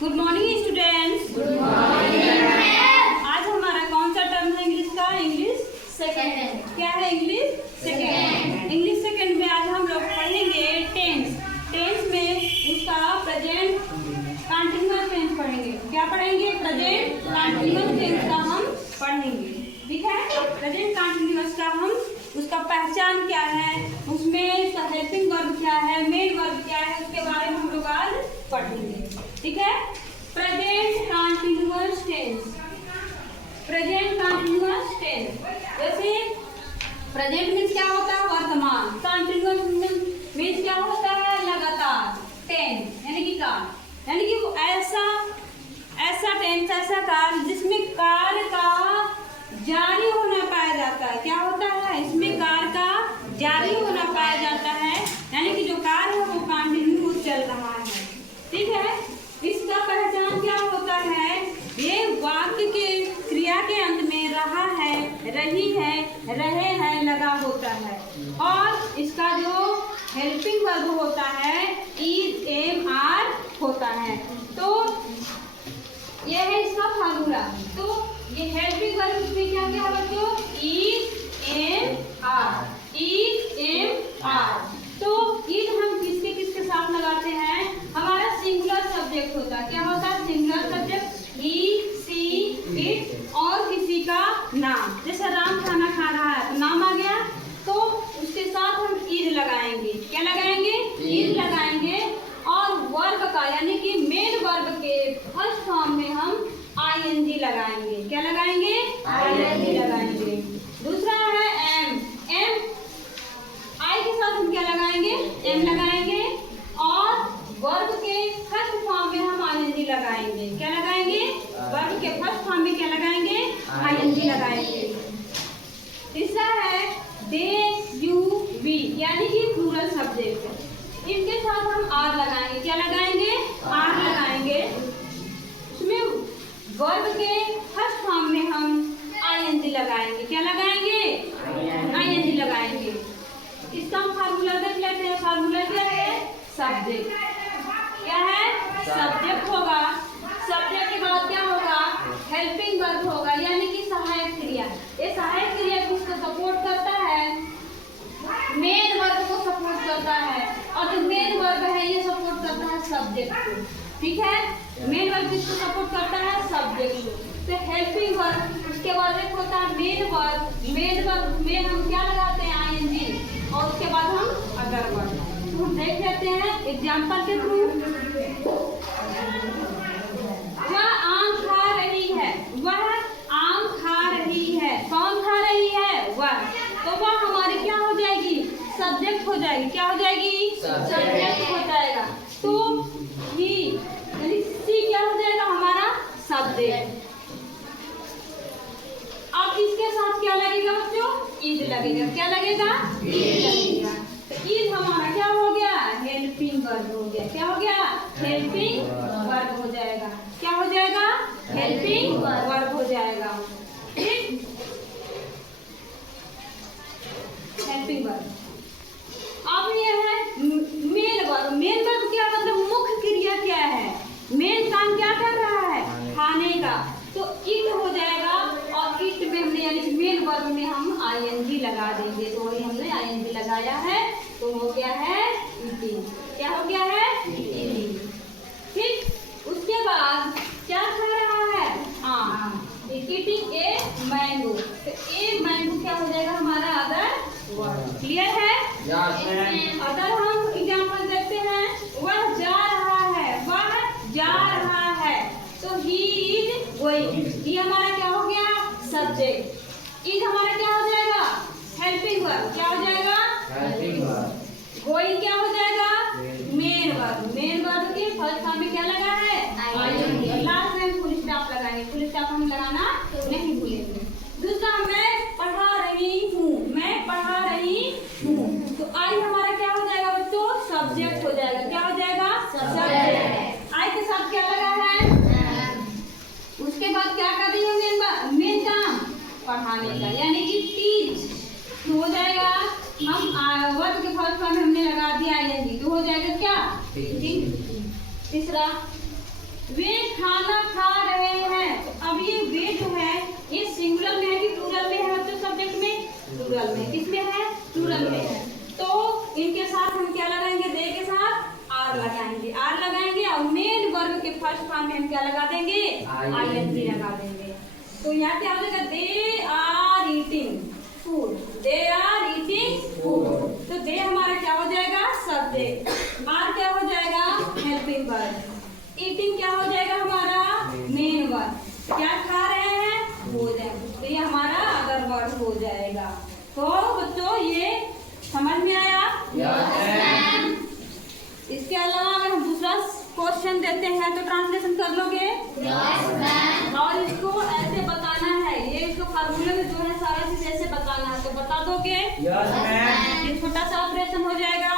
Good morning students. Good morning. आज हमारा कौन सा टर्म है इंग्लिश का? English second. क्या है? English second. इंग्लिश सेकेंड में आज हम लोग पढ़ेंगे टेंस। टेंस में उसका प्रेजेंट कंटीन्यूअस टेंस पढ़ेंगे। क्या पढ़ेंगे? प्रेजेंट कंटीन्यूअस टेंस का हम पढ़ेंगे। ठीक है? प्रेजेंट कंटीन्यूअस का हम उसका पहचान क्या है, उसमें उसका हेल्पिंग वर्ब क्या है, मेन वर्ब क्या है, उसके बारे में हम लोग आज पढ़ेंगे। ठीक है? Present continuous tense. Present continuous tense जैसे प्रेजेंट मीन्स क्या होता है? वर्तमान। कंटीन्यूअस मीन्स क्या होता है? लगातार। टेंस यानी कि काल, यानी कि वो ऐसा टेंस, ऐसा काल जिसमें कार्य का जारी होना पाया जाता है। क्या होता है? इसमें कार्य का जारी होना पाया जाता है, यानी कि जो कार्य है वो कंटिन्यू चल रहा है। ठीक है? इसका पहचान क्या होता है? ये वाक्य के क्रिया के अंत में रहा है, रही है, रहे हैं लगा होता है, और इसका जो हेल्पिंग वर्ब होता है इज, एम, आर होता है। तो ये है इसका फार्मूला। तो ये हेल्पिंग वर्ब में क्या क्या है बच्चों? Is, am, are. Is, am, are. तो इज हम किसके साथ लगाते हैं? हमारा सिंगुलर सब्जेक्ट होता है। क्या होता है? Singular subject. He, she, it और किसी का नाम। जैसे राम खाना खा रहा है तो नाम आ गया, तो उसके साथ हम इज लगाएंगे। क्या लगाएंगे? इज लगाएंगे। और वर्ब का यानी कि मेन वर्ब के फर्स्ट फॉर्म में हम आईएनजी लगाएंगे। क्या लगाएंगे? आईएनजी लगाएंगे। दूसरा है एम। एम आई के साथ हम क्या लगाएंगे? एम लगाएंगे। और वर्ब के फर्स्ट फॉर्म में हम आईएनजी लगाएंगे। क्या लगाएंगे? वर्ब के फर्स्ट फॉर्म में क्या लगाएंगे? आईएनजी लगाएंगे। तीसरा है दे, यू, वी यानी कि प्लूरल सब्जेक्ट। इनके साथ हम आर लगाएंगे। क्या लगाएंगे? आर लगाएंगे। उसमें वर्ब के फर्स्ट फॉर्म में हम आईएनजी लगाएंगे। क्या लगाएंगे? आईएनजी लगाएंगे। इसका हम फार्मूला देख लेते हैं। फार्मूला क्या है? सब्जेक्ट। क्या है? सब्जेक्ट होगा। सब्जेक्ट के बाद क्या होगा? हेल्पिंग वर्ब होगा, यानी कि सहायक क्रिया। ये सहायक क्रिया किसको सपोर्ट करता है? मेन वर्ब को सपोर्ट करता है। और जो मेन वर्ब है ये सपोर्ट करता है सब्जेक्ट को। ठीक है? मेन वर्ब किसको सपोर्ट करता है? सब्जेक्ट को। तो हेल्पिंग वर्ब, उसके बाद एक होता है मेन वर्ब। मेन वर्ब में हम क्या लगाते हैं? आईएनजी। और उसके बाद हम अदर वर्ब। तो हम देख लेते हैं एग्जांपल के थ्रू। वह आम खा रही है। वह आम खा रही है। कौन खा रही है? वह। तो वह हमारी क्या हो जाएगी? सब्जेक्ट हो जाएगी। क्या हो जाएगी? सब्जेक्ट हो जाएगा। तो ही यानी सी क्या हो जाएगा? हमारा सब्जेक्ट। अब इसके साथ क्या लगेगा बच्चों? इज लगेगा। क्या लगेगा? इज लगेगा। तो इज हमारा क्या हो गया? हेल्पिंग वर्ब हो गया। क्या हो गया? हेल्पिंग वर्ब हो जाएगा। क्या हो जाएगा? हेल्पिंग वर्ब हो जाएगा। ठीक? Helping verb. अब ये है मेन वर्ब। मेन वर्ब क्या मतलब? मुख्य क्रिया क्या है? मेन काम क्या कर रहा है? खाने का। तो इट हो जाएगा। और इट में हमने यानी कि मेन वर्ब में हम आईएनजी लगा देंगे। तो वही हमने आईएनजी लगाया है, तो हो गया है ईटिंग। क्या हो गया है? ईटिंग। ठीक? उसके बाद क्या खा रहा है? आम। Eating a mango. तो ए मैंगो क्या हो जाएगा? हमारा अदर वर्ब। क्लियर है? अगर हम एग्जांपल देखते हैं, वह जा रहा है। वह जा रहा है। तो ही इज गोइंग। ये हमारा क्या हो गया? सब्जेक्ट। इज हमारा क्या हो जाएगा? Helping verb. क्या हो जाएगा? Helping verb. गोइंग क्या हो जाएगा? Main verb. मेन वर्ब के फर्स्ट फॉर्म में क्या लगा है? आईएनजी। लास्ट में फुल स्टॉप लगाएंगे। फुल स्टॉप हम लगाना नहीं भूलेंगे। दूसरा, मैं पढ़ा रही हूँ। मैं पढ़ा रही हूँ। तो आई हमारा क्या हो जाएगा बच्चों? सब्जेक्ट हो जाएगा। क्या हो जाएगा? सब्जेक्ट। आई के साथ क्या लगा है? उसके बाद क्या कर रही है? मेन काम पढ़ाने का, यानी कि टीच हो जाएगा। हम वर्ब के फर्स्ट फॉर्म में हमने लगा दिया आईएनजी, तो हो जाएगा क्या? टीचिंग। तीसरा वे खाना खा रहे हैं। अब ये वे जो है ये सिंगुलर में है कि प्लूरल में है बच्चों? सब्जेक्ट में प्लूरल में। किसमें है? प्लूरल में है। तो इनके साथ हम क्या लगाएंगे? दे के साथ आर लगाएंगे, आर लगाएंगे और मेन वर्ब के फर्स्ट फॉर्म में हम क्या लगा देंगे? आईएनजी लगा देंगे। तो यहाँ क्या हो जाएगा? They are eating food, they are eating food. तो दे हमारा क्या हो जाएगा? सब्जेक्ट। आर क्या हो जाएगा? Helping verb. ईटिंग क्या हो जाएगा हमारा? Main verb. क्या खा रहे हैं? भोजन। तो ये हमारा अदर वर्ब हो जाएगा। तो बच्चों ये समझ में आया? इसके अलावा अगर हम दूसरा क्वेश्चन देते हैं तो ट्रांसलेशन कर लोगे? और इसको ऐसे बताना है, ये इसको फार्मूले में जो है सारा चीज ऐसे बताना है, तो बता दोगे? ये छोटा सा ऑपरेशन हो जाएगा।